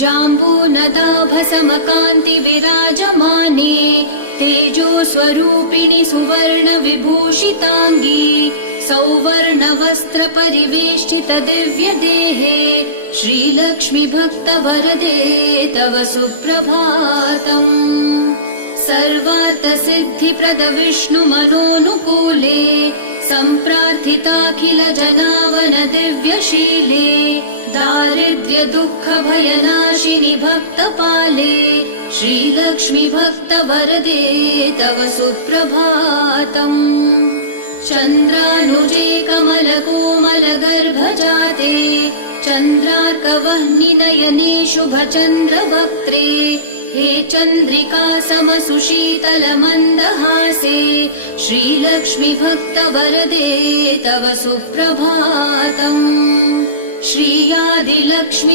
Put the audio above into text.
जाम्बूनदाभसमकान्ति विराजमाने तेजो स्वरूपिणि सुवर्ण विभूषिताङ्गी सौवर्ण परिवेष्टित दिव्य देहे श्रीलक्ष्मी भक्त वरदे तव सुप्रभातम्। सर्वार्थ सिद्धि प्रद विष्णु मनोनुकूले सम्प्रार्थिताखिल जनावन दिव्यशीले दारिद्र्य दुःख भयनाशिनि भक्तपाले श्रीलक्ष्मी भक्त वरदे तव सुप्रभातम्। चन्द्रानुजे कमल कोमल गर्भजाते चन्द्रार्कवह्नि नयने शुभचन्द्र वक्त्रे हे चन्द्रिका समसुशीतल मन्दहासे श्रीलक्ष्मी भक्त वरदे तव सुप्रभातम्। श्रीयादिलक्ष्मी